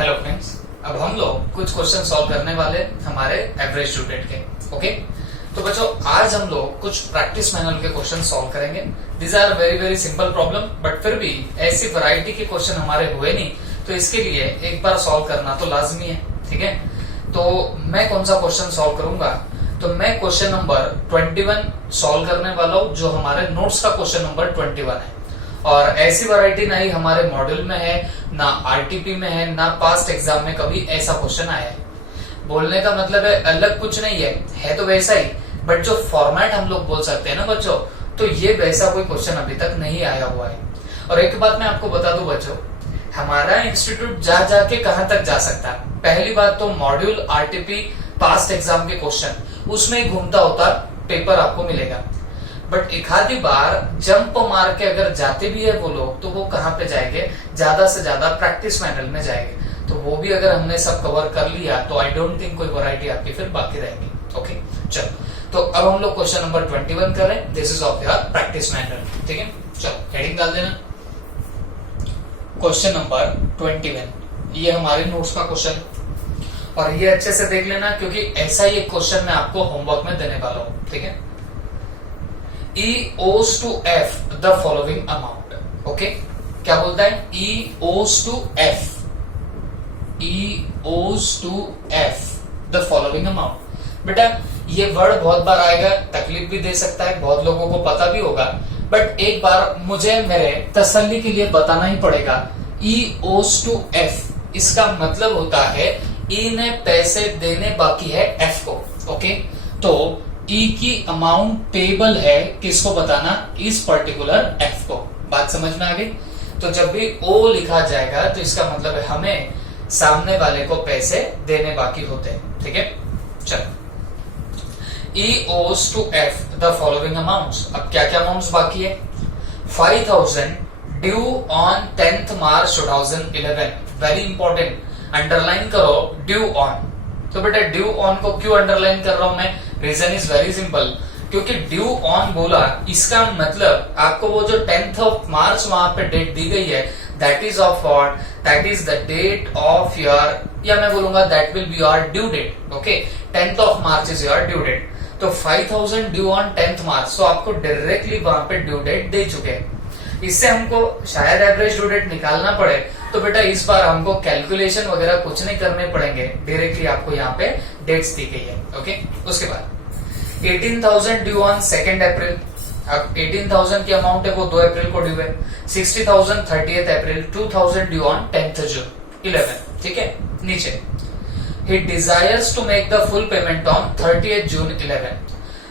Hello friends, अब हम लोग कुछ क्वेश्चन सॉल्व करने वाले हमारे एवरेज ड्यू डेट के। ओके, तो बच्चों आज हम लोग कुछ प्रैक्टिस मैनुअल के क्वेश्चन सॉल्व करेंगे। These are very very simple problem, but फिर भी ऐसी वैरायटी के क्वेश्चन हमारे हुए नहीं, तो इसके लिए एक बार सॉल्व करना तो लाजमी है। ठीक है, तो मैं कौन सा क्वेश्चन सॉल्व करूंगा? तो मैं क्वेश्चन नंबर 21 सॉल्व करने वाला हूं, जो हमारे नोट्स का क्वेश्चन नंबर 21 है। और ऐसी वैरायटी ना ही हमारे मॉड्यूल में है, ना आरटीपी में है, ना पास्ट एग्जाम में कभी ऐसा क्वेश्चन आया है। बोलने का मतलब है अलग कुछ नहीं है तो वैसा ही, बट जो फॉर्मेट हम लोग बोल सकते हैं ना बच्चों, तो ये वैसा कोई क्वेश्चन अभी तक नहीं आया हुआ है। और एक बात मैं आपको बता दूं बच्चों, हमारा इंस्टीट्यूट जा जाके कहां तक जा सकता है। पहली बात तो मॉड्यूल, आरटीपी, पास्ट एग्जाम के क्वेश्चन उसमें घूमता होता पेपर आपको मिलेगा, बट एक आधी बार जंप मार के अगर जाते भी है वो लोग, तो वो कहाँ पे जाएंगे? ज्यादा से ज्यादा प्रैक्टिस मैनुअल में जाएंगे। तो वो भी अगर हमने सब कवर कर लिया तो आई डोंट थिंक कोई वैरायटी आपकी फिर बाकी रहेगी। ओके, चलो तो अब हम लोग क्वेश्चन नंबर 21 करें। This is of your practice manual. ठीक है, चलो हेडिंग डाल देना, क्वेश्चन नंबर 21। ये हमारे नोट्स का क्वेश्चन, और ये अच्छे से देख लेना क्योंकि ऐसा ही एक क्वेश्चन मैं आपको होमवर्क में देने वाला हूं। ठीक है, E owes to F the following amount. Okay, क्या बोलता है? E owes to F. E owes to F the following amount. बेटा ये वर्ड बहुत बार आएगा, तकलीफ भी दे सकता है, बहुत लोगों को पता भी होगा, बट एक बार मुझे मेरे तसल्ली के लिए बताना ही पड़ेगा। E owes to F इसका मतलब होता है E ने पैसे देने बाकी है F को। ओके, तो E की अमाउंट पेबल है, किसको बताना? इस पर्टिकुलर F को। बात समझ में आ गई? तो जब भी O लिखा जाएगा तो इसका मतलब है हमें सामने वाले को पैसे देने बाकी होते हैं। ठीक है, चलो E owes to F the following amounts। अब क्या क्या अमाउंट्स बाकी है? 5000 due on 10th March 2011। Very important, underline करो ड्यू ऑन। तो बेटा ड्यू ऑन को क्यों अंडरलाइन कर रहा हूं मैं? रीजन इज वेरी सिंपल, क्योंकि ड्यू ऑन बोला इसका मतलब आपको वो जो 10th of March वहां पे डेट दी गई है, that is of what? That is the date of your, या मैं बोलूंगा that will be your due date. Okay, 10th of March is your due date. तो 5000 ड्यू ऑन 10th March, तो आपको डायरेक्टली वहां पे ड्यू डेट दे चुके हैं। इससे हमको शायद एवरेज ड्यू डेट निकालना पड़े, तो बेटा इस बार हमको कैलकुलेशन वगैरह कुछ नहीं करने पड़ेंगे, डायरेक्टली आपको यहाँ पे डेट्स दी गई है। ओके, उसके बाद 18,000 ड्यू ऑन 2 अप्रैल। अब 18,000 की अमाउंट है वो 2 अप्रैल को ड्यू है। 60,000 30th April. 2,000 due on 10th June 11। ठीक है, नीचे he desires to make the full payment on 30th June 11।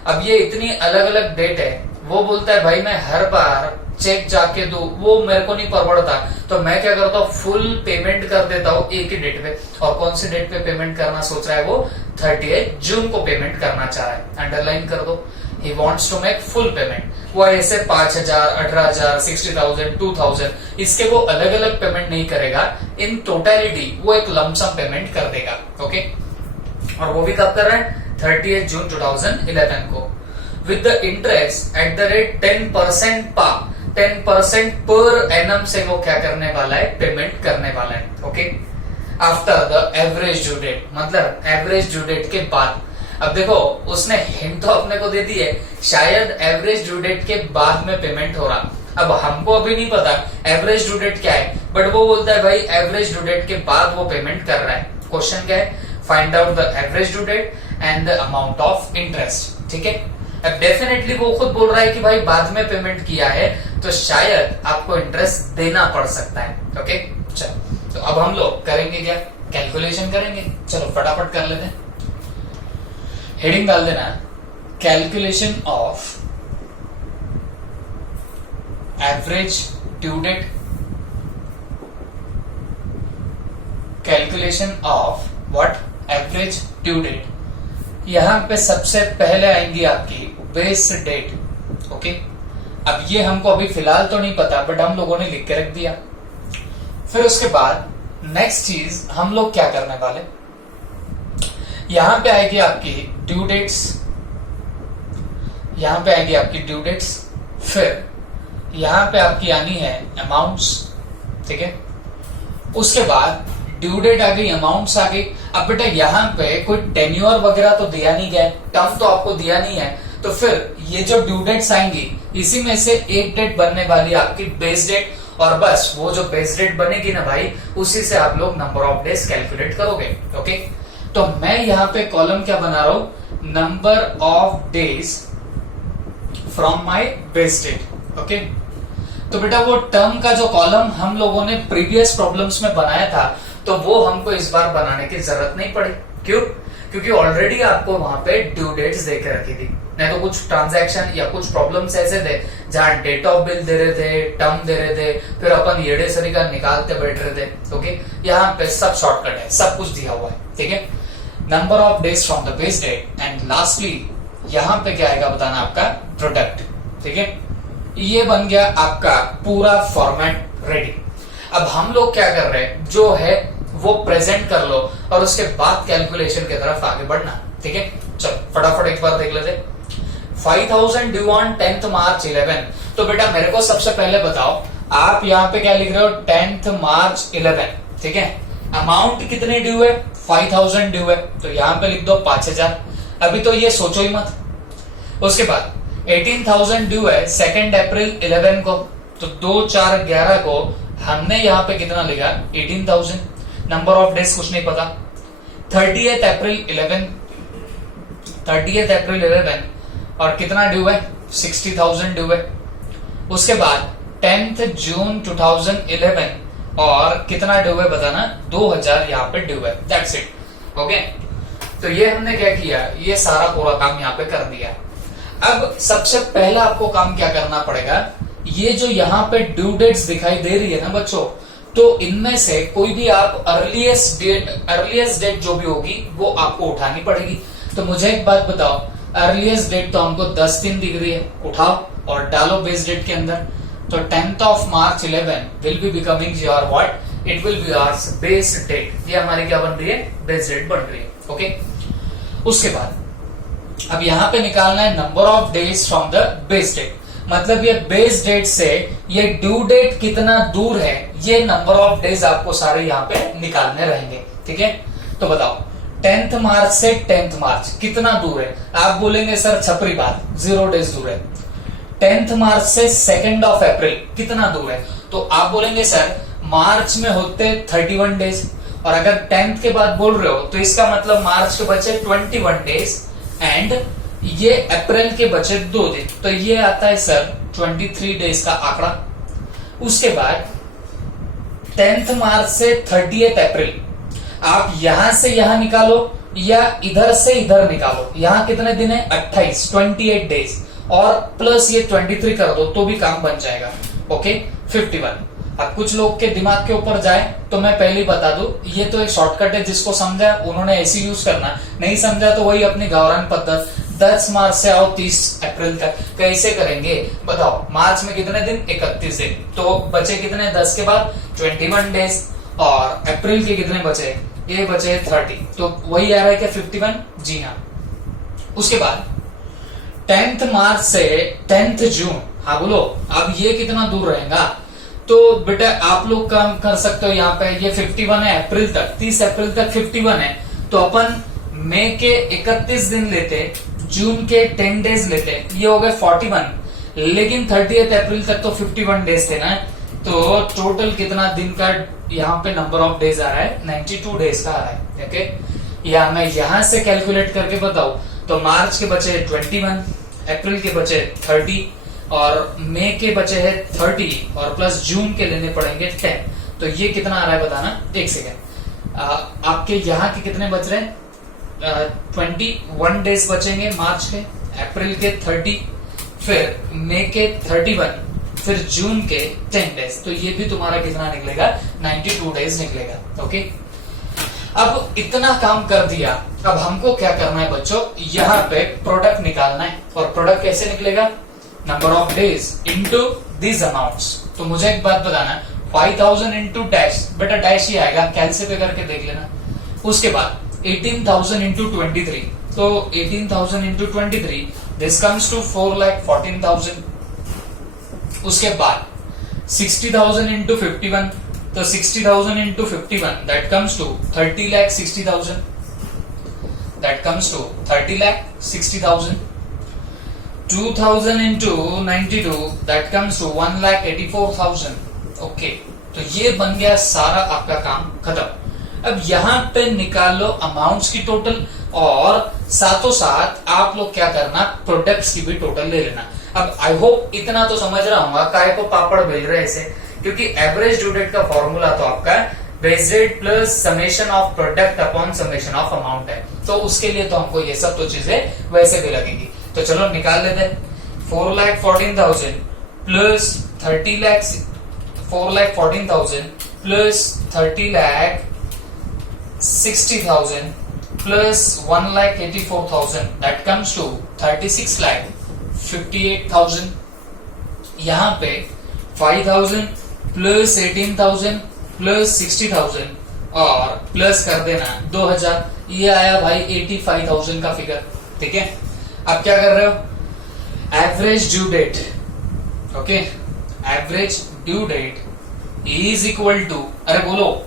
अब ये इतनी अलग अलग डेट है, वो बोलता है भाई मैं हर बार चेक जाके दो, वो मेरे को नहीं परवड़ता, तो मैं क्या करता हूँ फुल पेमेंट कर देता हूँ एक ही डेट पे। और कौन सी डेट पे पेमेंट करना सोच रहा है वो? 30th June को पेमेंट करना चाह रहा है। अंडरलाइन कर दो, he wants to make full payment. वो ऐसे 5,000, 18,000, 60,000, 2,000 इसके वो अलग अलग पेमेंट नहीं करेगा, इन टोटलिटी वो एक लमसम पेमेंट कर देगा। ओके, और वो भी कब कर रहा है? 30th June 2011 को, with the interest at the rate 10% पा 10% पर एनम से वो क्या करने वाला है? पेमेंट करने वाला है। Okay, after the average due date, मतलब एवरेज ड्यू डेट के बाद। अब देखो उसने हिंट तो अपने को दे दी है, शायद एवरेज ड्यू डेट के बाद में पेमेंट हो रहा। अब हमको अभी नहीं पता एवरेज ड्यू डेट क्या है, बट वो बोलता है भाई एवरेज ड्यू डेट के बाद वो पेमेंट कर रहा है। क्वेश्चन क्या है? Find out the average due date and the amount of interest. ठीक है, अब डेफिनेटली वो खुद बोल रहा है कि भाई बाद में पेमेंट किया है, तो शायद आपको इंटरेस्ट देना पड़ सकता है। ओके, चलो तो अब हम लोग करेंगे क्या? कैलकुलेशन करेंगे। चलो फटाफट कर लेते हैं। हेडिंग डाल देना, calculation of average due date. Calculation of what? Average due date. यहां पे सबसे पहले आएंगी आपकी बेस डेट। ओके, अब ये हमको अभी फिलहाल तो नहीं पता, बट हम लोगों ने लिख के रख दिया। फिर उसके बाद नेक्स्ट चीज हम लोग क्या करने वाले, यहां पे आएगी आपकी ड्यू डेट्स, यहां पे आएगी आपकी ड्यू डेट्स, फिर यहां पे आपकी आनी है अमाउंट्स। ठीक है, उसके बाद ड्यू डेट आ गई, अमाउंट्स आ गई। अब बेटा यहाँ पे कोई टेन्योर वगैरह तो दिया नहीं गया, टर्म तो आपको दिया नहीं है, तो फिर ये जो ड्यू डेट्स आएंगी इसी में से एक डेट बनने वाली आपकी बेस डेट, और बस वो जो बेस डेट बनेगी ना भाई, उसी से आप लोग नंबर ऑफ डेज कैलकुलेट करोगे। ओके, तो मैं यहाँ पे कॉलम क्या बना रहा हूं, number of days from my base date. Okay, तो बेटा वो टर्म का जो कॉलम हम लोगों ने प्रीवियस प्रॉब्लम्स में बनाया था, तो वो हमको इस बार बनाने की जरूरत नहीं पड़ी। क्यों? क्योंकि ऑलरेडी आपको वहां पे ड्यू डेट्स दे के रखी थी। नहीं तो कुछ ट्रांजैक्शन या कुछ प्रॉब्लम्स ऐसे थे जहां डेट ऑफ बिल दे रहे थे, टर्म दे रहे थे, फिर अपन येड़े सरी का निकालते बैठ रहे थे। ओके, यहाँ पे सब शॉर्टकट है, सब कुछ दिया हुआ है। ठीक है, number of days from the base date, and lastly यहाँ पे क्या आएगा बताना, आपका प्रोडक्ट। ठीक है, ये बन गया आपका पूरा फॉर्मेट रेडी। अब हम लोग क्या कर रहे हैं, जो है वो प्रेजेंट कर लो और उसके बाद कैलकुलेशन की तरफ आगे बढ़ना। ठीक है, चलो फटाफट एक बार देख लेते। 5000 ड्यू ऑन 10th March 11। तो बेटा मेरे को सबसे पहले बताओ, आप यहाँ पे क्या लिख रहे हो, 10th March 11। ठीक है, अमाउंट कितने ड्यू है, 5000 ड्यू है, तो यहाँ पे लिख दो 5000। अभी तो ये सोचो ही मत। उसके बाद 18,000 ड्यू है 2 अप्रैल 11 को, तो 2 4 11 को हमने यहाँ पे कितना लिखा, 18,000। नंबर ऑफ डेज कुछ नहीं पता। 30th अप्रैल 11 और कितना ड्यू है, 60,000 ड्यू है। उसके बाद 10th जून 2011 और कितना ड्यू है बताना, 2000 यहाँ पे ड्यू है। That's it. ओके, तो ये हमने क्या किया, ये सारा पूरा काम यहाँ पे कर दिया। अब सबसे पहला आपको काम क्या करना पड़ेगा, ये जो यहाँ पे ड्यू डेट्स दिखाई दे रही है ना बच्चों, तो इनमें से कोई भी आप अर्लीस्ट डेट जो भी होगी वो आपको उठानी पड़ेगी। तो मुझे एक बात बताओ, अर्लीस्ट डेट तो हमको 10 दिन दिख रही है, उठाओ और डालो बेस डेट के अंदर। तो 10th of March 11 will be becoming your what, it will be your base date. ये हमारी क्या बन रही है, बेस डेट बन रही है। ओके, उसके बाद अब यहाँ पे निकालना है number of days from the base date. मतलब ये बेस डेट से ये ड्यू डेट कितना दूर है, ये नंबर ऑफ डेज आपको सारे यहाँ पे निकालने रहेंगे। ठीक है, तो बताओ 10th मार्च से 10th मार्च कितना दूर है। आप बोलेंगे सर छपरी बात, 0 डेज दूर है। 10th मार्च से 2 अप्रैल कितना दूर है, तो आप बोलेंगे सर मार्च में होते 31 डेज, और अगर 10th के बाद बोल रहे हो तो इसका मतलब मार्च के बचे 21 डेज एंड ये अप्रैल के बचे 2 दिन, तो ये आता है सर 23 डेज का आंकड़ा। उसके बाद 10th मार्च से 30th अप्रैल, आप यहां से यहां निकालो या इधर से इधर निकालो, यहां कितने दिन है, 28 डेज, और प्लस ये 23 कर दो तो भी काम बन जाएगा। ओके, 51। अब कुछ लोग के दिमाग के ऊपर जाए तो मैं पहले ही बता दूं, ये तो एक शॉर्टकट है, जिसको समझा उन्होंने ऐसे यूज करना, नहीं समझा तो वही अपनी गावरान पद्धत 10 मार्च से आओ 30 अप्रैल तक। कैसे करेंगे बताओ, मार्च में कितने दिन, 31 दिन, तो बचे कितने 10 के बाद 21 डेज, और अप्रैल के कितने बचे, ये बचे 30, तो वही आ रहा है क्या 51, जी हाँ। उसके बाद 10th मार्च से 10th जून, हाँ बोलो, अब ये कितना दूर रहेगा, तो बेटा आप लोग काम कर सकते हो, यहाँ पे ये 51 है अप्रैल तक, 30 अप्रैल तक 51 है, तो अपन मई के 31 दिन लेते, जून के 10 डेज लेते, ये हो गए 41, लेकिन 30th अप्रैल तक तो 51 डेज थे ना, तो टोटल कितना दिन का यहाँ पे नंबर ऑफ डेज आ रहा है, 92 डेज का आ रहा है। ओके, या मैं यहां से कैलकुलेट करके बताऊं तो मार्च के बचे 21, अप्रैल के बचे 30, और मई के बचे है 30, और प्लस जून के लेने पड़ेंगे 10, तो ये कितना आ रहा है बताना, एक सेकेंड। आपके यहाँ के कितने बच रहे हैं, 21 डेज बचेंगे मार्च के, अप्रैल के 30, फिर मई के 31, फिर जून के 10 डेज, तो ये भी तुम्हारा कितना निकलेगा, 92 डेज निकलेगा। ओके, अब इतना काम कर दिया, अब हमको क्या करना है बच्चों, यहाँ पे प्रोडक्ट निकालना है, और प्रोडक्ट कैसे निकलेगा, number of days into this amounts. तो मुझे एक बात बताना, 5000 इंटू डैश, बेटा डैश ही आएगा, कैलसी पे करके देख लेना। उसके बाद 18,000 इंटू 23, तो 18,000 इंटू 23, दिस कम्स टू 4,14,000। उसके बाद 60,000 इंटू 51, तो 60,000 into 51 that comes to 30,60,000. That comes to 30,60,000. 2,000 into 92 that comes to 1,84,000. Okay, तो ये बन गया सारा आपका काम खत्म। अब यहाँ पे निकाल लो अमाउंट्स की टोटल और साथों साथ आप लोग क्या करना, प्रोडक्ट्स की भी टोटल ले लेना। अब आई होप इतना तो समझ रहा हूँ काय को पापड़ बेल रहे ऐसे, क्योंकि एवरेज ड्यू डेट का फॉर्मूला तो आपका base rate plus summation of product upon summation of amount है, तो उसके लिए तो हमको ये सब तो चीजें वैसे भी लगेंगी। तो चलो निकाल लेते हैं। 4,14,000 plus 4,14,000 plus 30,60,000 plus 1,84,000 that comes to 36,58,000। यहाँ पे 5,000 प्लस 18,000 प्लस 60,000 और प्लस कर देना 2,000, ये आया भाई 85,000 का फिगर। ठीक है, अब क्या कर रहे हो, average due date, okay, average due date is equal to, अरे बोलो,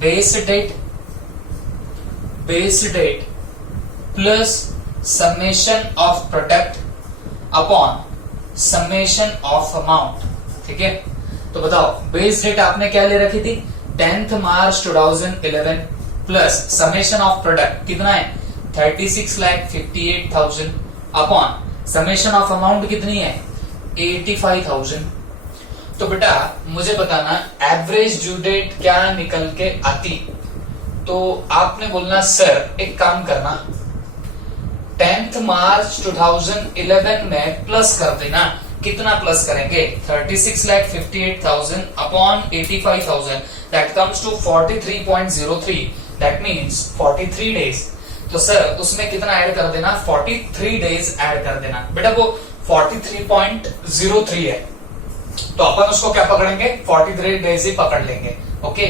base date plus summation of product upon summation of amount. ठीक है, तो बताओ बेस डेट आपने क्या ले रखी थी, 10th March 2011 plus summation of product कितना है 36,58,000 अपॉन समेशन ऑफ अमाउंट कितनी है 85,000। तो बेटा मुझे बताना एवरेज ड्यू डेट क्या निकल के आती, तो आपने बोलना सर एक काम करना 10th मार्च 2011 में प्लस कर देना। कितना प्लस करेंगे 36,58,000 upon 85,000 that comes to 43.03, that means 43 days. तो सर उसमें कितना ऐड कर देना 43 डेज ऐड कर देना। बेटा वो 43.03 है, तो अपन उसको क्या पकड़ेंगे 43 डेज ही पकड़ लेंगे। ओके,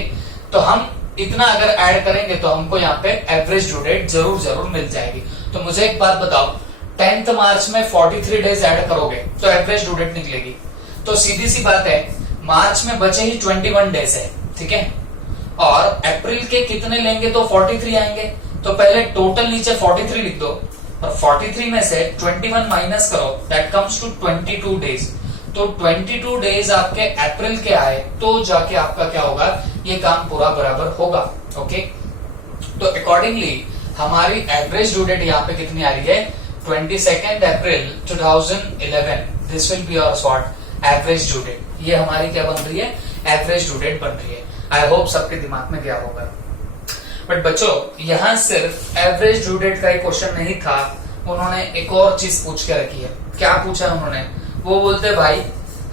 तो हम इतना अगर ऐड करेंगे तो हमको यहाँ पे एवरेज ड्यू डेट जरूर मिल जाएगी। तो मुझे एक बात बताओ, 10th मार्च में 43 डेज ऐड करोगे तो एवरेज ड्यू डेट निकलेगी। तो सीधी सी बात है, मार्च में बचे ही 21 डेज है, ठीक है, और अप्रैल के कितने लेंगे तो 43 आएंगे। तो पहले टोटल नीचे 43 लिख दो और 43 में से 21 माइनस करो, दैट कम्स टू 22 डेज। तो 22 डेज आपके अप्रैल के आए तो जाके आपका क्या होगा, ये काम पूरा बराबर होगा। ओके, तो अकॉर्डिंगली हमारी एवरेज ड्यू डेट यहाँ पे कितनी आ रही है 22 April 2011। This will be our what average due date. ये हमारी क्या बन रही है एवरेज ड्यू डेट बन रही है। आई होप सबके दिमाग में क्या होगा। बट बच्चों यहाँ सिर्फ एवरेज ड्यू डेट का ही क्वेश्चन नहीं था, उन्होंने एक और चीज पूछ के रखी है। क्या पूछा उन्होंने, वो बोलते भाई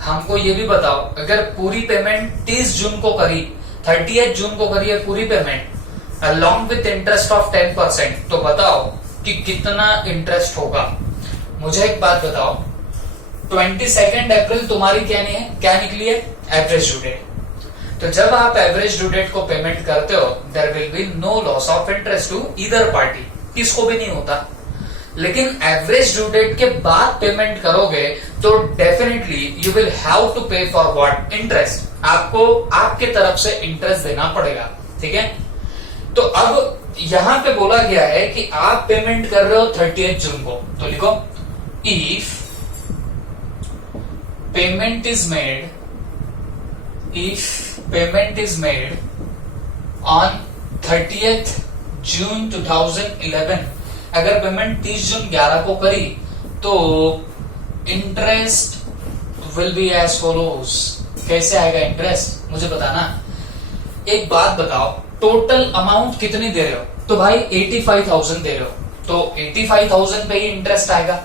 हमको ये भी बताओ अगर पूरी पेमेंट 30 जून को करी, 30 जून को करी है पूरी payment along with interest of 10%, तो बताओ कि कितना इंटरेस्ट होगा। मुझे एक बात बताओ, 22 अप्रैल तुम्हारी क्या निकली है एवरेज ड्यू डेट। तो जब आप एवरेज ड्यू डेट को पेमेंट करते हो there will be no loss of interest to either party, किसको भी नहीं होता। लेकिन एवरेज ड्यू डेट के बाद पेमेंट करोगे तो definitely you will have to pay for what interest, आपको आपके तरफ से इंटरेस्ट देना पड़ेगा। ठीक है, तो अब यहां पे बोला गया है कि आप पेमेंट कर रहे हो 30 जून को, तो लिखो if payment is made on 30 June 2011, अगर पेमेंट 30 जून 11 को करी तो interest will be as follows. कैसे आएगा इंटरेस्ट मुझे बताना। एक बात बताओ, टोटल अमाउंट कितनी दे रहे हो, तो भाई 85,000 दे रहे हो, तो 85,000 पे ही इंटरेस्ट आएगा।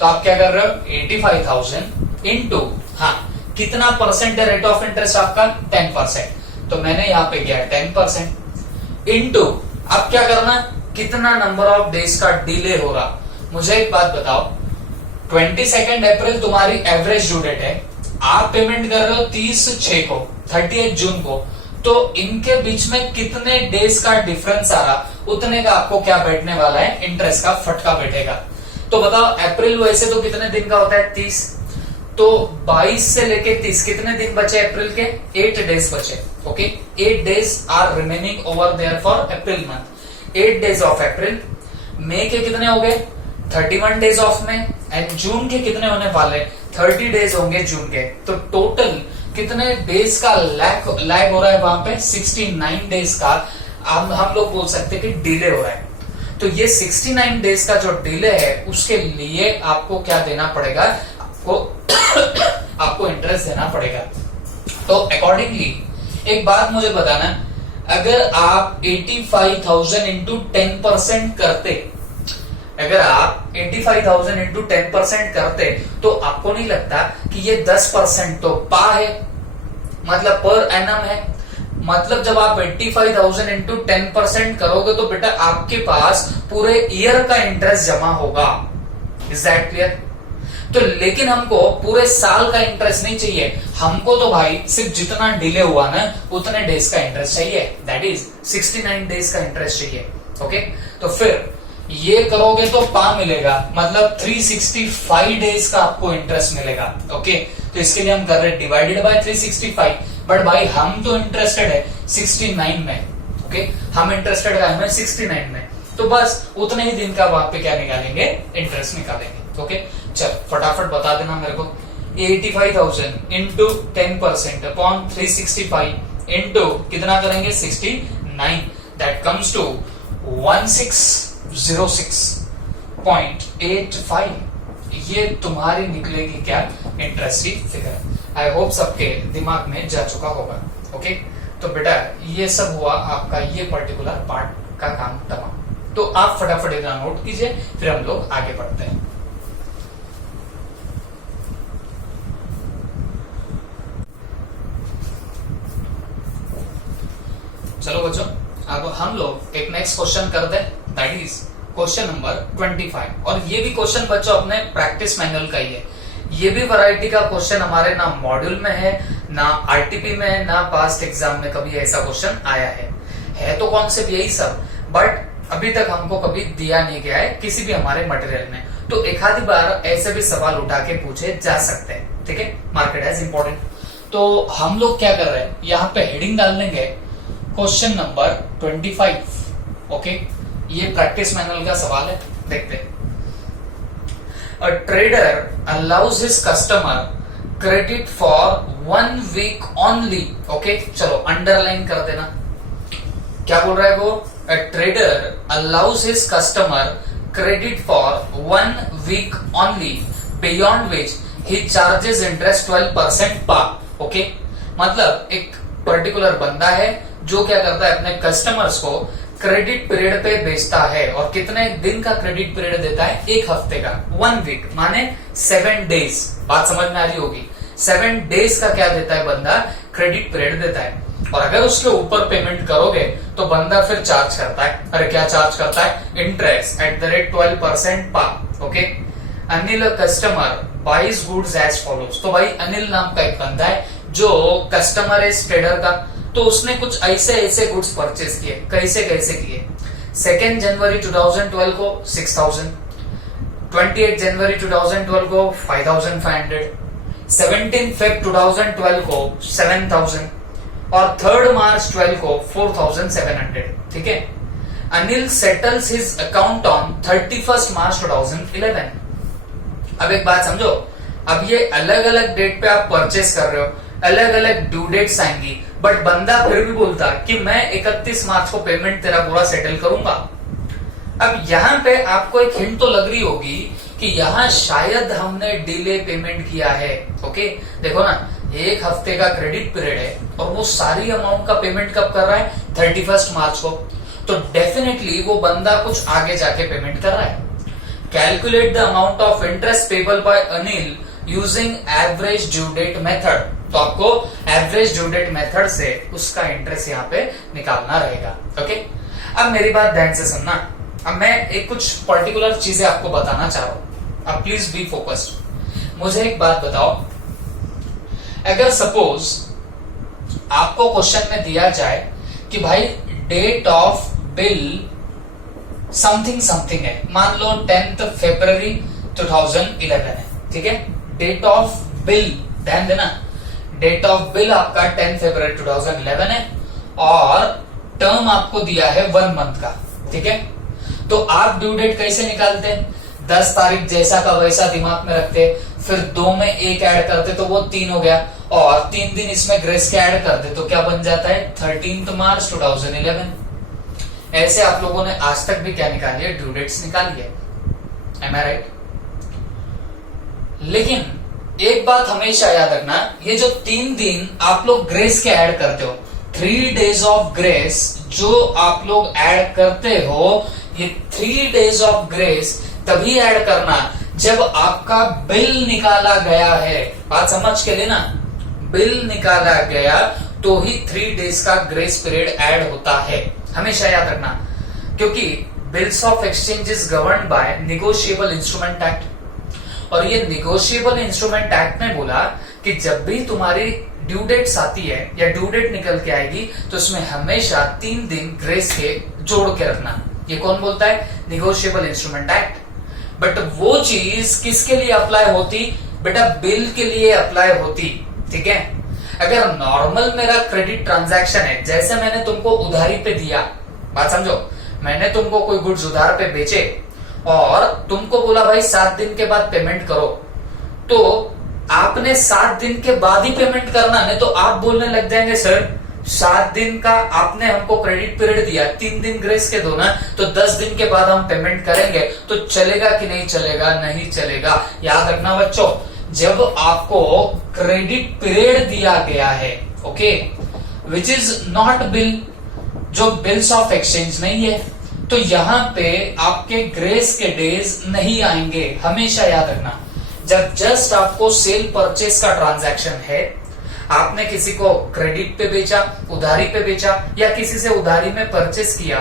तो आप क्या कर रहे हो 85,000 इंटू, हाँ कितना परसेंट है रेट ऑफ इंटरेस्ट आपका 10%, तो मैंने यहाँ पे किया 10% इंटू, अब क्या करना कितना नंबर ऑफ डेज का डिले हो रहा। मुझे एक बात बताओ, 22 अप्रैल तुम्हारी एवरेज ड्यू डेट है, आप पेमेंट कर रहे हो 30/6 को, 30 जून को, तो इनके बीच में कितने डेज का डिफरेंस आ रहा, उतने का आपको क्या बैठने वाला है इंटरेस्ट का फटका बैठेगा। तो बताओ अप्रैल वैसे तो कितने दिन का होता है 30, तो 22 से लेके 30 कितने दिन बचे अप्रैल के 8 डेज बचे। Okay 8 days are remaining over there for April month. 8 days of April, मई के कितने हो गए 31 days ऑफ में, एंड जून के कितने होने वाले 30 days होंगे जून के। तो टोटल कितने डेज का लैग हो रहा है वहां पे 69 डेज का हम लोग बोल सकते हैं कि डिले हो रहा है। तो ये 69 डेज का जो डिले है उसके लिए आपको क्या देना पड़ेगा, आपको इंटरेस्ट देना पड़ेगा। तो अकॉर्डिंगली एक बात मुझे बताना, अगर आप 85,000 इंटू 10% करते, अगर आप 85,000 इंटू 10% करते तो आपको नहीं लगता कि ये 10% तो पा है, मतलब पर एनम है। मतलब जब आप 85,000 इंटू 10% करोगे तो बेटा आपके पास पूरे ईयर का इंटरेस्ट जमा होगा। Is that clear? तो लेकिन हमको पूरे साल का इंटरेस्ट नहीं चाहिए, हमको तो भाई सिर्फ जितना डिले हुआ ना उतने डेज का इंटरेस्ट चाहिए, दैट इज 69 डेज का इंटरेस्ट चाहिए। ओके, तो फिर ये करोगे तो पा मिलेगा, मतलब 365 डेज का आपको इंटरेस्ट मिलेगा। ओके, तो इसके लिए हम कर रहे हैं डिवाइडेड बाय 365, बट भाई हम तो इंटरेस्टेड है 69 में। ओके, हम इंटरेस्टेड है 69 में, तो बस उतने ही दिन का वहां पे क्या निकालेंगे, इंटरेस्ट निकालेंगे। ओके, चल फटाफट बता देना मेरे को, 85,000 इंटू 10% अपॉन 365 इंटू कितना करेंगे 69, दैट कम्स टू 1606.85। ये तुम्हारी निकलेगी क्या, इंटरेस्ट की फिगर। आई होप सबके दिमाग में जा चुका होगा। ओके, तो बेटा ये सब हुआ आपका ये पर्टिकुलर पार्ट का काम तमाम। तो आप फटाफट इतना नोट कीजिए, फिर हम लोग आगे बढ़ते हैं। चलो बच्चों, अब हम लोग एक नेक्स्ट क्वेश्चन कर दें, दैट इज क्वेश्चन नंबर 25। और ये भी क्वेश्चन बच्चों अपने प्रैक्टिस मैनुअल का ही है। ये भी वैरायटी का क्वेश्चन हमारे ना मॉड्यूल में है, ना आरटीपी में है, ना पास्ट एग्जाम में कभी ऐसा क्वेश्चन आया है तो कॉन्सेप्ट यही सब, बट अभी तक हमको कभी दिया नहीं गया है किसी भी हमारे मटेरियल में। तो एक आधी बार ऐसे भी सवाल उठा के पूछे जा सकते हैं, ठीक है, मार्केट एज इंपॉर्टेंट। तो हम लोग क्या कर रहे हैं, यहाँ पे हेडिंग डाल लेंगे क्वेश्चन नंबर 25। ओके, ये प्रैक्टिस मैनुअल का सवाल है, देखते हैं। A trader allows his customer credit for 1 week only. Okay, चलो अंडरलाइन कर देना, क्या बोल रहा है वो, A trader allows his customer credit for 1 week only, beyond which he charges interest 12% per। Okay, मतलब एक पर्टिकुलर बंदा है जो क्या करता है, अपने कस्टमर्स को क्रेडिट पीरियड पे बेचता है, और कितने दिन का क्रेडिट पीरियड देता है, 1 हफ्ते का, 1 वीक माने 7 डेज। बात समझ में आ रही होगी, 7 डेज का क्या देता है बंदा, क्रेडिट पीरियड देता है। और अगर उसके ऊपर पेमेंट करोगे तो बंदा फिर चार्ज करता है, अरे क्या चार्ज करता है, इंटरेस्ट एट द रेट 12% पर। ओके, Anil customer buys goods as follows. तो भाई अनिल नाम का एक बंदा है जो कस्टमर है ट्रेडर का, तो उसने कुछ ऐसे गुड्स परचेज किए, कैसे किए। 2 जनवरी 2012 को 6,000, 28 जनवरी 2012 को 5,500, 17 फेब 2012 को 7,000 और 3 मार्च 12 को 4,700। ठीक है, Anil settles his account on 31 मार्च 2011। अब एक बात समझो, अब ये अलग अलग डेट पे आप परचेस कर रहे हो, अलग अलग ड्यू डेट्स आएंगी, बट बंदा फिर भी बोलता कि मैं 31 मार्च को पेमेंट तेरा पूरा सेटल करूंगा। अब यहाँ पे आपको एक हिंट तो लग रही होगी कि यहाँ शायद हमने डिले पेमेंट किया है। ओके, देखो ना, 1 हफ्ते का क्रेडिट पीरियड है और वो सारी अमाउंट का पेमेंट कब कर रहा है, 31 मार्च को। तो डेफिनेटली वो बंदा कुछ आगे जाके पेमेंट कर रहा है। Calculate the amount of interest payable by Anil using average due date method. तो आपको एवरेज ड्यू डेट मेथड से उसका इंटरेस्ट यहाँ पे निकालना रहेगा। ओके, अब मेरी बात ध्यान से सुनना। अब मैं एक कुछ पर्टिकुलर चीजें आपको बताना चाह रहा हूं, अब प्लीज बी फोकस्ड। मुझे एक बात बताओ, अगर सपोज आपको क्वेश्चन में दिया जाए कि भाई डेट ऑफ बिल समथिंग है, मान लो 10 फरवरी 2011 है, ठीक है, डेट ऑफ बिल, ध्यान देना, डेट ऑफ बिल आपका 10 फरवरी 2011 है और टर्म आपको दिया है 1 मंथ का, ठीक है। तो आप ड्यू डेट कैसे निकालते हैं? 10 तारीख जैसा का वैसा दिमाग में रखते, फिर 2 में 1 ऐड करते तो वो 3 हो गया, और 3 दिन इसमें ग्रेस के ऐड कर दे तो क्या बन जाता है 13 मार्च 2011। ऐसे आप लोगों ने आज तक भी क्या निकाली है, ड्यू डेट्स निकाली है, एम आई राइट। लेकिन एक बात हमेशा याद रखना, ये जो 3 दिन आप लोग ग्रेस के ऐड करते हो, 3 डेज ऑफ ग्रेस जो आप लोग ऐड करते हो, ये 3 डेज ऑफ ग्रेस तभी ऐड करना जब आपका बिल निकाला गया है। बात समझ के लेना, बिल निकाला गया तो ही 3 डेज का ग्रेस पीरियड ऐड होता है, हमेशा याद रखना। क्योंकि bills of exchange is governed bye negotiable instrument act, और ये निगोशिएबल इंस्ट्रूमेंट एक्ट ने बोला कि जब भी तुम्हारी ड्यू डेट्स आती है या ड्यू डेट निकल के आएगी तो उसमें हमेशा 3 दिन ग्रेस के जोड़ के रखना। ये कौन बोलता है? Negotiable instrument act. बट वो चीज किसके लिए अप्लाई होती? बेटा बिल के लिए अप्लाई होती, ठीक है। अगर नॉर्मल मेरा क्रेडिट ट्रांजैक्शन है, जैसे मैंने तुमको उधारी पे दिया, बात समझो, मैंने तुमको कोई गुड्स उधार पे बेचे और तुमको बोला भाई 7 दिन के बाद पेमेंट करो, तो आपने 7 दिन के बाद ही पेमेंट करना, नहीं तो आप बोलने लग जाएंगे सर 7 दिन का आपने हमको क्रेडिट पीरियड दिया, 3 दिन ग्रेस के दो ना, तो 10 दिन के बाद हम पेमेंट करेंगे, तो चलेगा कि नहीं चलेगा? नहीं चलेगा। याद रखना बच्चों, जब आपको क्रेडिट पीरियड दिया गया है, okay, which is not bill, जो बिल्स ऑफ एक्सचेंज नहीं है, तो यहां पे आपके ग्रेस के डेज नहीं आएंगे, हमेशा याद रखना। जब जस्ट आपको सेल परचेस का ट्रांजैक्शन है, आपने किसी को क्रेडिट पे बेचा, उधारी पे बेचा, या किसी से उधारी में परचेस किया,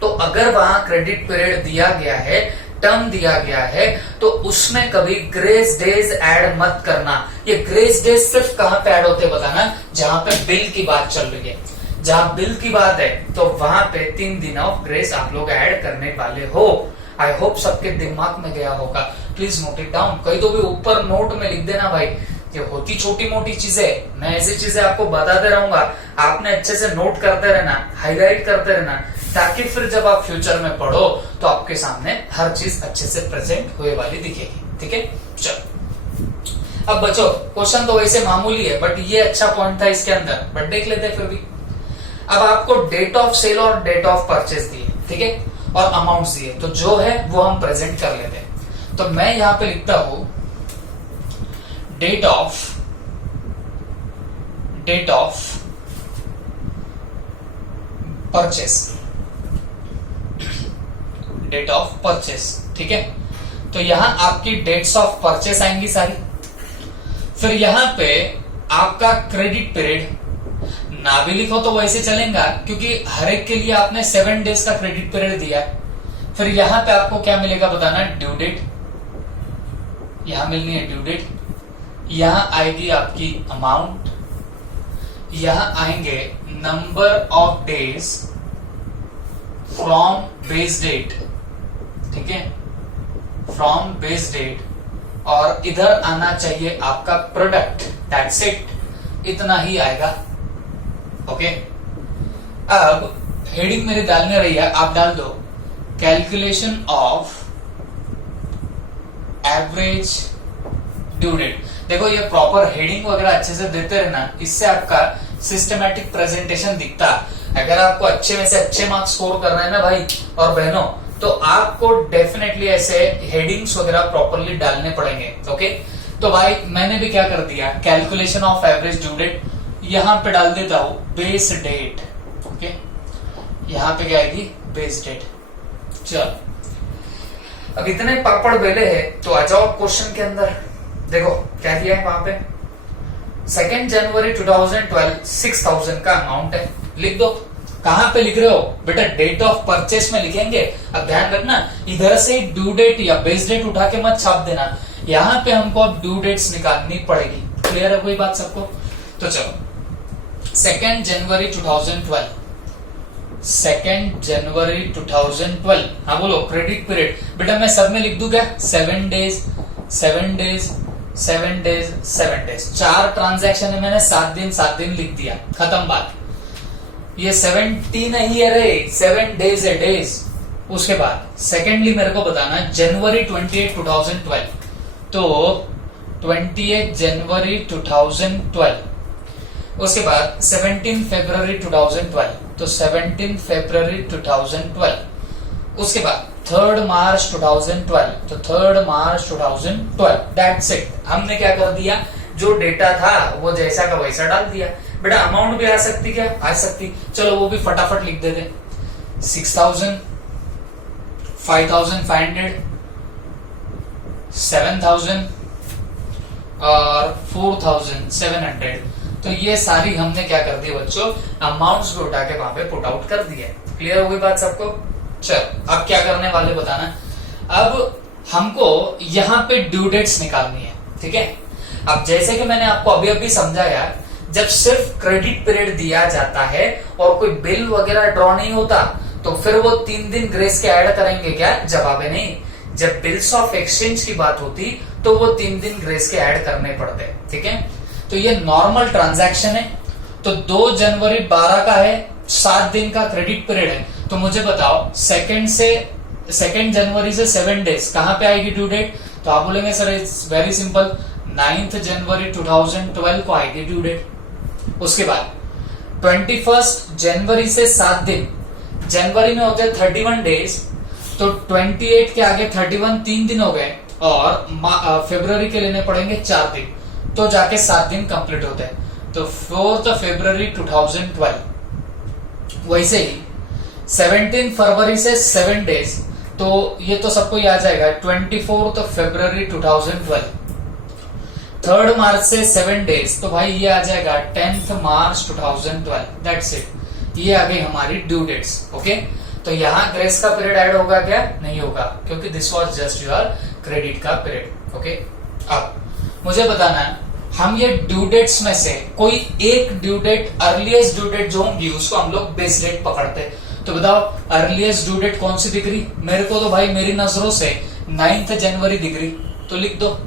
तो अगर वहां क्रेडिट पीरियड दिया गया है, टर्म दिया गया है, तो उसमें कभी ग्रेस डेज ऐड मत करना। ये ग्रेस डेज सिर्फ कहां पे ऐड होते बताना? जहां पे बिल की बात चल रही है। जहां बिल की बात है तो वहां पे 3 दिन ऑफ ग्रेस आप लोग ऐड करने वाले हो। आई होप सबके दिमाग में गया होगा। प्लीज नोट इट डाउन, कहीं तो भी ऊपर नोट में लिख देना भाई। ये होती छोटी मोटी चीजें, मैं ऐसी चीजें आपको बताते रहूंगा, आपने अच्छे से नोट करते रहना, हाईलाइट करते रहना, ताकि फिर जब आप फ्यूचर में पढ़ो तो आपके सामने हर चीज अच्छे से प्रेजेंट हुए वाली दिखेगी, ठीक है। चलो अब बच्चों, क्वेश्चन तो वैसे मामूली है, बट ये अच्छा पॉइंट था इसके अंदर, बट देख लेते हैं फिर भी। अब आपको डेट ऑफ सेल और डेट ऑफ परचेज दिए, ठीक है, और अमाउंट्स दिए, तो जो है वो हम प्रेजेंट कर लेते हैं। तो मैं यहां पे लिखता हूं date of purchase, date of purchase, ठीक है। तो यहां आपकी डेट्स ऑफ परचेस आएंगी सारी। फिर यहां पे आपका क्रेडिट पीरियड, ना भी लिखो तो वैसे चलेगा, क्योंकि हर एक के लिए आपने 7 डेज का क्रेडिट पीरियड दिया है। फिर यहां पे आपको क्या मिलेगा बताना? ड्यू डेट, यहां मिलनी है ड्यू डेट, यहां आएगी आपकी अमाउंट, यहां आएंगे number of days from base date, ठीक है, फ्रॉम बेस डेट, और इधर आना चाहिए आपका प्रोडक्ट, दैट्स इट, इतना ही आएगा, ओके। अब हेडिंग मेरी डालने रही है, आप डाल दो calculation of average due date. देखो ये प्रॉपर हेडिंग वगैरह अच्छे से देते रहना, इससे आपका सिस्टमैटिक प्रेजेंटेशन दिखता। अगर आपको अच्छे में से अच्छे मार्क्स स्कोर करना है ना भाई और बहनों, तो आपको डेफिनेटली ऐसे हेडिंग्स वगैरह प्रॉपरली डालने पड़ेंगे, ओके। तो भाई मैंने भी क्या कर दिया, calculation of average due date यहां पे डाल देता हूं बेस डेट, ओके, यहां पे क्या आएगी? Base date. चल अब इतने पापड़ बेले हैं, तो आ जाओ क्वेश्चन के अंदर। देखो क्या दिया है वहां पे, 2 जनवरी 2012 6000 का अमाउंट है, लिख दो। कहां पे लिख रहे हो बेटा? डेट ऑफ परचेस में लिखेंगे। अब ध्यान रखना, इधर से ड्यू डेट या बेस डेट उठा के मत छाप देना, यहां पे हमको अब ड्यू डेट्स निकालनी पड़ेगी। क्लियर है कोई बात सबको? तो चलो 2 जनवरी 2012, 2 जनवरी 2012, हाँ बोलो क्रेडिट पीरियड। बेटा मैं सब में लिख दूं क्या? 7 days, 7 days, 7 days 7 days, 4 transaction में मैंने 7 दिन लिख दिया, खत्म बात। ये 70 नहीं है रे, 7 डेज है, डेज। उसके बाद सेकेंडली मेरे को बताना जनवरी 28 2012, तो 28 जनवरी 2012। उसके बाद 17 फरवरी 2012, तो 17 फरवरी 2012। उसके बाद 3 मार्च 2012, तो 3 मार्च 2012। That's it. हमने क्या कर दिया, जो डेटा था वो जैसा का वैसा डाल दिया। बेटा अमाउंट भी आ सकती, क्या आ सकती, चलो वो भी फटाफट लिख देते। 6000, 5500, 7000 और 4700। तो ये सारी हमने क्या कर दी बच्चों, अमाउंट्स को उठा के वहां पे पुट आउट कर दिया। क्लियर हो गई बात सबको? चल अब क्या करने वाले बताना। अब हमको यहाँ पे ड्यू डेट्स निकालनी है, ठीक है। अब जैसे कि मैंने आपको अभी अभी समझाया, जब सिर्फ क्रेडिट पीरियड दिया जाता है और कोई बिल वगैरह ड्रॉ नहीं होता, तो फिर वो 3 दिन ग्रेस के ऐड करेंगे क्या? जवाब है नहीं। जब बिल्स ऑफ एक्सचेंज की बात होती तो वो 3 दिन ग्रेस के ऐड करने पड़ते, ठीक है। तो ये नॉर्मल ट्रांजैक्शन है। तो 2 जनवरी 12 का है, 7 दिन का क्रेडिट पीरियड है। तो मुझे बताओ सेकेंड जनवरी से 7 डेज कहां पे आएगी ड्यू डेट? तो आप बोलेंगे सर इट्स वेरी सिंपल, 9 जनवरी 2012 को आएगी ड्यू डेट। उसके बाद 21 जनवरी से 7 दिन, जनवरी में होते हैं 31 डेज, तो 28 के आगे 31 3 दिन हो गए, और फरवरी के लेने पड़ेंगे 4 दिन, तो जाके 7 दिन कंप्लीट होते हैं। तो 4 फरवरी 2012। वैसे ही 17 फरवरी से 7 डेज, तो ये तो सबको याद जाएगा, 24 फरवरी 2012। 3 मार्च से 7 डेज, तो भाई ये आ जाएगा 10 मार्च 2012। That's it. ये आ गई हमारी ड्यू डेट्स। ओके, तो यहाँ ग्रेस का पीरियड ऐड होगा क्या? नहीं होगा, क्योंकि this was just your credit का पीरियड। ओके, अब मुझे बताना है, हम ये ड्यू डेट्स में से कोई एक due date, earliest due date जो होंगी उसको हम लोग बेस डेट पकड़ते। तो बताओ अर्लीस्ट ड्यू डेट कौन सी दिख रही मेरे को? तो भाई मेरी नजरों से 9 जनवरी दिख रही, तो लिख दो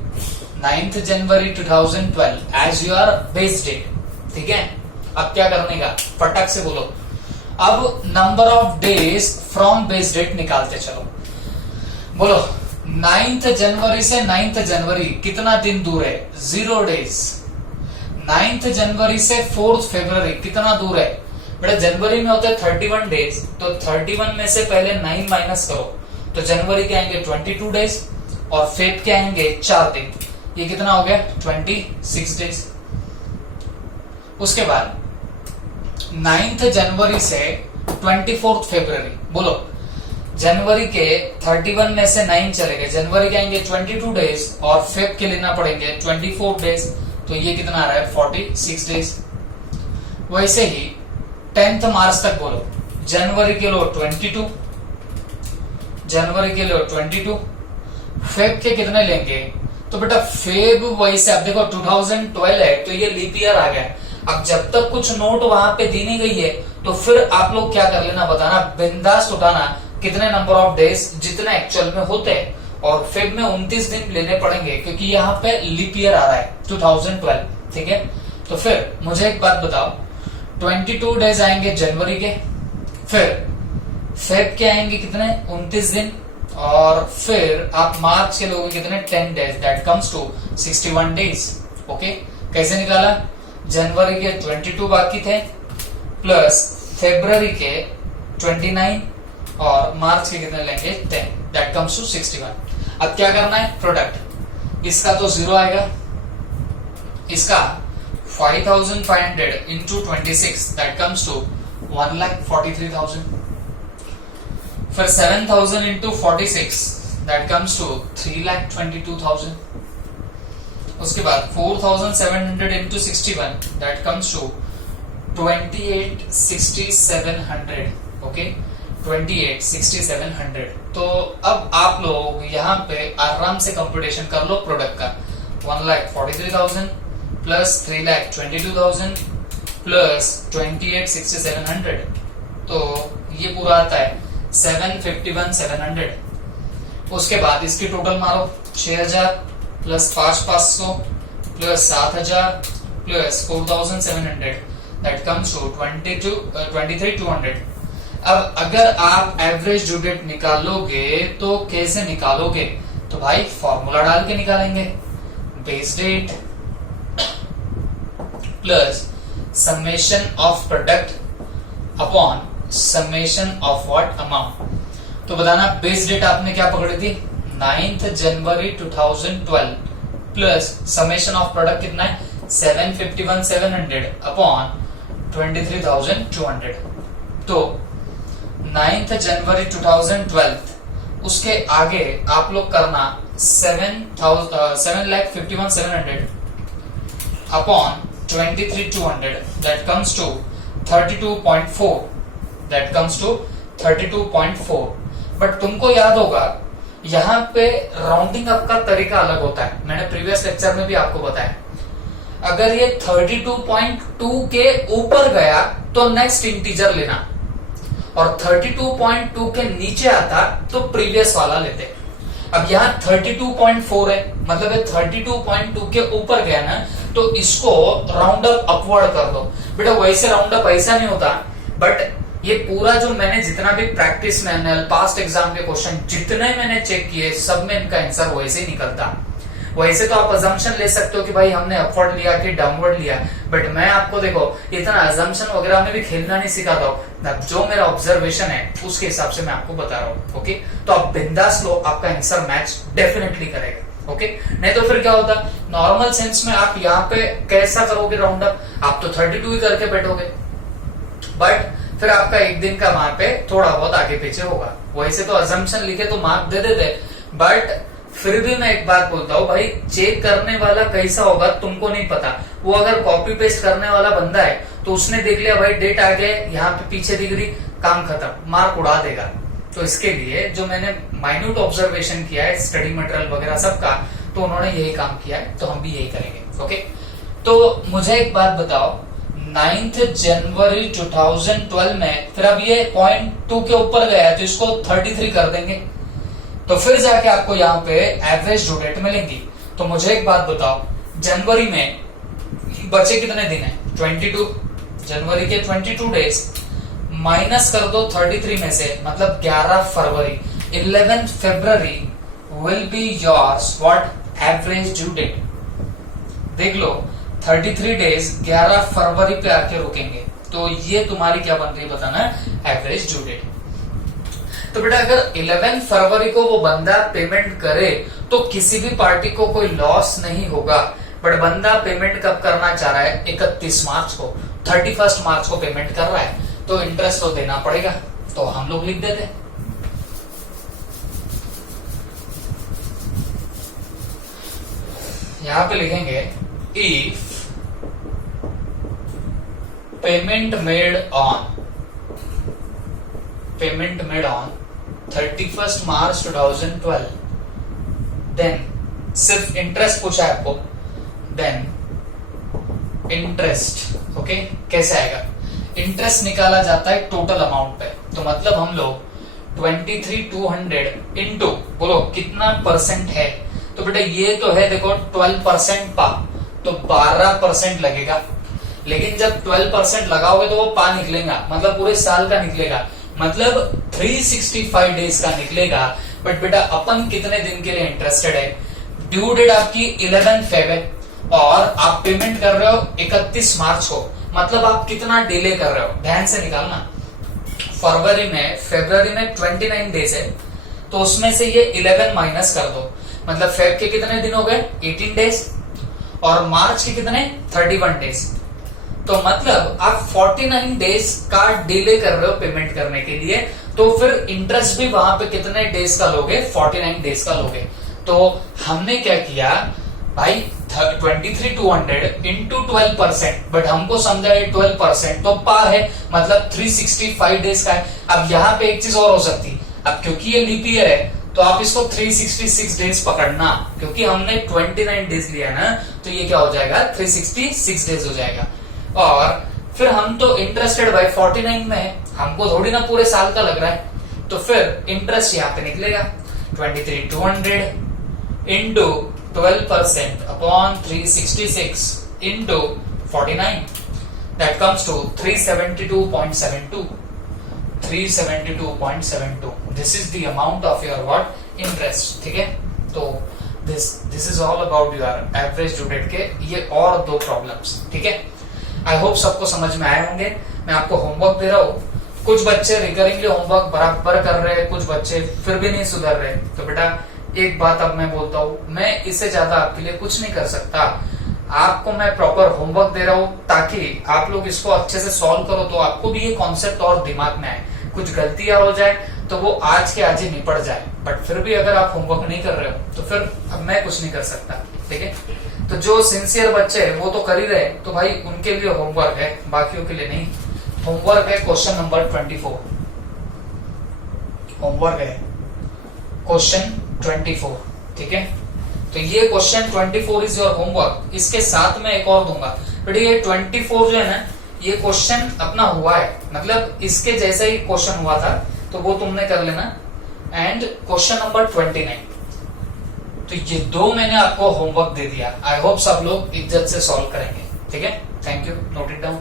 9 जनवरी 2012 एज योर बेस डेट, ठीक है। अब क्या करने का, फटाक से बोलो। अब number of days from base date निकालते चलो। बोलो 9 जनवरी से 9 जनवरी कितना दिन दूर है? 0 डेज। 9 जनवरी से 4 फरवरी कितना दूर है? बेटा जनवरी में होते हैं 31 डेज, तो 31 में से पहले 9 माइनस करो, तो जनवरी के आएंगे 22 डेज, और फेब के आएंगे 4 दिन। ये कितना हो गया? 26 डेज। उसके बाद 9 जनवरी से 24 फरवरी, बोलो जनवरी के 31 में से 9 चले गए, जनवरी के आएंगे 22 डेज, और फेब के लेना पड़ेंगे 24 डेज, तो ये कितना आ रहा है? 46 डेज। वैसे ही 10 मार्च तक बोलो, जनवरी के लो 22, जनवरी के लो 22, फेब के कितने लेंगे? तो बेटा फेब वैसे अब देखो 2012 है, तो ये लीप ईयर आ गया। अब जब तक कुछ नोट वहां पे दी नहीं गई है, तो फिर आप लोग क्या कर लेना, बताना, बिंदास उठाना कितने नंबर ऑफ डेज जितने एक्चुअल में होते हैं, और फेब में 29 दिन लेने पड़ेंगे, क्योंकि यहाँ पे लीप ईयर आ रहा है 2012, ठीक है। तो फिर मुझे एक बात बताओ, 22 डेज आएंगे जनवरी के, फिर फेब के आएंगे कितने? 29 दिन, और फिर आप मार्च के लोगों कितने? 10 days, that comes to 61 days. Okay, कैसे निकाला? जनवरी के 22 बाकी थे, प्लस फरवरी के 29, और मार्च के कितने लेंगे? 10, दैट कम्स टू 61। अब क्या करना है? प्रोडक्ट, इसका तो 0 आएगा, इसका 5500 इंटू 26, दैट कम्स टू 1,43,000। फिर 7,000 इंटू 46, दैट कम्स टू 3,22,000। उसके बाद 4,700 into 61, that comes to 28,6700। Okay, 28,6700। तो अब आप लोग यहाँ पे आराम से कंप्यूटेशन कर लो प्रोडक्ट का। 1,43,000 प्लस 3,22,000 प्लस 28,6700, तो ये पूरा आता है 751,700। उसके बाद इसकी टोटल मारो 6,000 plus 5,500 plus 7,000 plus 4,700 that comes to 23,200। अब अगर आप एवरेज ड्यू डेट निकालोगे तो कैसे निकालोगे? तो भाई फॉर्मूला डाल के निकालेंगे, base date plus summation of product upon summation of what amount. तो बताना बेस डेट आपने क्या पकड़ी थी 9 जनवरी 2012 प्लस समेशन ऑफ प्रोडक्ट कितना है 751,700 अपॉन 23,200। तो 9 जनवरी 2012 उसके आगे आप लोग करना 7,51,700 upon 23,200 that comes to 32.4 that comes to 32.4। But तुमको याद होगा यहाँ पे राउंडिंग अप का तरीका अलग होता है, मैंने प्रीवियस लेक्चर में भी आपको बताया। अगर ये 32.2 के ऊपर गया तो नेक्स्ट इंटीजर लेना, और 32.2 के नीचे आता तो प्रीवियस वाला लेते। अब यहाँ 32.4 है, मतलब ये 32.2 के ऊपर गया ना, तो इसको राउंड अप अपवर्ड कर दो। बेटा वैसे राउंड अप ऐसा नहीं होता, बट ये पूरा जो मैंने जितना भी प्रैक्टिस मैनुअल पास्ट एग्जाम के क्वेश्चन जितने मैंने चेक किए सब में इनका आंसर वैसे ही निकलता। वैसे तो आप अजम्पशन ले सकते हो कि भाई हमने अपवर्ड लिया कि डाउनवर्ड लिया, बट मैं आपको देखो इतना अजम्पशन वगैरह में भी खेलना नहीं सिखाता हूँ, जो मेरा ऑब्जर्वेशन है उसके हिसाब से मैं आपको बता रहा हूँ। ओके, तो आप बिंदास लो, आपका आंसर मैच डेफिनेटली करेगा। ओके, नहीं तो फिर क्या होता, नॉर्मल सेंस में आप यहाँ पे कैसा करोगे राउंड अप, आप तो 32 ही करके बैठोगे, बट फिर आपका एक दिन का वहां पे थोड़ा बहुत आगे पीछे होगा। वैसे तो अजम्पशन लिखे तो मार्क दे देते, बट फिर भी मैं एक बात बोलता हूँ भाई, चेक करने वाला कैसा होगा तुमको नहीं पता। वो अगर कॉपी पेस्ट करने वाला बंदा है तो उसने देख लिया भाई डेट आ गए यहाँ पे पीछे दिख रही, काम खत्म, मार्क उड़ा देगा। तो इसके लिए जो मैंने माइन्यूट ऑब्जर्वेशन किया है स्टडी मटेरियल वगैरह सबका, तो उन्होंने यही काम किया है, तो हम भी यही करेंगे। ओके, तो मुझे एक बात बताओ, 9 जनवरी 2012 में फिर अब ये 0.2 के ऊपर गया तो इसको 33 कर देंगे, तो फिर जाके आपको यहाँ पे एवरेज ड्यू डेट मिलेंगी। तो मुझे एक बात बताओ, जनवरी में बचे कितने दिन है 22, जनवरी के 22 डेज माइनस कर दो 33 में से, मतलब 11 फरवरी 11 फरवरी will be yours what average due date. देख लो 33 डेज 11 फरवरी पे आके रुकेंगे, तो ये तुम्हारी क्या बन रही है बताना, एवरेज ड्यू डेट। तो बेटा अगर 11 फरवरी को वो बंदा पेमेंट करे तो किसी भी पार्टी को कोई लॉस नहीं होगा, बट बंदा पेमेंट कब करना चाह रहा है 31 मार्च को, 31 मार्च को पेमेंट कर रहा है, तो इंटरेस्ट तो देना पड़ेगा, तो हम लोग लिख देते यहां पे लिखेंगे if payment made on 31 March 2012, then सिर्फ इंटरेस्ट पूछा है आपको, देन इंटरेस्ट। ओके, कैसे आएगा, इंटरेस्ट निकाला जाता है टोटल अमाउंट पे, तो मतलब हम लोग 23,200 इंटू बोलो कितना परसेंट है, तो बेटा ये तो है देखो 12% पा, तो 12% लगेगा। लेकिन जब 12% लगाओगे तो वो पा निकलेगा, मतलब पूरे साल का निकलेगा, मतलब 365 डेज का निकलेगा। बट बेटा अपन कितने दिन के लिए इंटरेस्टेड है, ड्यू डेट आपकी 11 फेब है और आप पेमेंट कर रहे हो 31 मार्च को, मतलब आप कितना डिले कर रहे हो, ध्यान से निकालना। फरवरी में 29 डेज है, तो उसमें से ये 11 माइनस कर दो, मतलब फेब के कितने दिन हो गए 18 डेज, और मार्च के कितने 31 डेज, तो मतलब आप 49 डेज का डिले कर रहे हो पेमेंट करने के लिए, तो फिर इंटरेस्ट भी वहां पे कितने डेज का लोगे 49 डेज का लोगे। तो हमने क्या किया भाई 23,200 इंटू 12%, बट हमको समझा है 12% तो पा है, मतलब 365 डेज का है। अब यहाँ पे एक चीज और हो सकती है, अब क्योंकि ये लीप ईयर है तो आप इसको 366 डेज पकड़ना, क्योंकि हमने 29 डेज लिया ना, तो ये क्या हो जाएगा 366 डेज हो जाएगा। और फिर हम तो इंटरेस्टेड भाई 49 में है, हमको थोड़ी ना पूरे साल का लग रहा है, तो फिर इंटरेस्ट यहाँ पे निकलेगा 23,200 into 12% upon 366 into 49, that comes to 372.72. 372.72. This is the amount of your what? Interest. ठीक है, तो this is all about your average due date के ये और दो प्रॉब्लम्स. ठीक है, आई होप सबको समझ में आए होंगे. मैं आपको होमवर्क दे रहा हूँ. कुछ बच्चे रिकरिंगली होमवर्क बराबर कर रहे हैं, कुछ बच्चे फिर भी नहीं सुधर रहे. तो बेटा एक बात अब मैं बोलता हूँ, मैं इससे ज्यादा आपके लिए कुछ नहीं कर सकता. आपको मैं प्रॉपर होमवर्क दे रहा हूँ ताकि आप लोग इसको अच्छे से सॉल्व करो, तो आपको भी ये कॉन्सेप्ट और दिमाग में आए. कुछ गलतियां हो जाए तो वो आज के आज ही निपट जाए. बट फिर भी अगर आप होमवर्क नहीं कर रहे हो तो फिर अब मैं कुछ नहीं कर सकता. ठीक है, तो जो सिंसियर बच्चे हैं वो तो कर ही रहे, तो भाई उनके लिए होमवर्क है, बाकियों के लिए नहीं. होमवर्क है क्वेश्चन नंबर 24. होमवर्क है क्वेश्चन 24. ठीक है, तो ये क्वेश्चन 24 इज योर होमवर्क. इसके साथ में एक और दूंगा. बट ये 24 जो है ना, ये क्वेश्चन अपना हुआ है, मतलब इसके जैसा ही क्वेश्चन हुआ था, तो वो तुमने कर लेना. एंड क्वेश्चन नंबर 29, तो ये दो मैंने आपको होमवर्क दे दिया. आई होप सब लोग इज्जत से सॉल्व करेंगे. ठीक है, thank you. Note it down.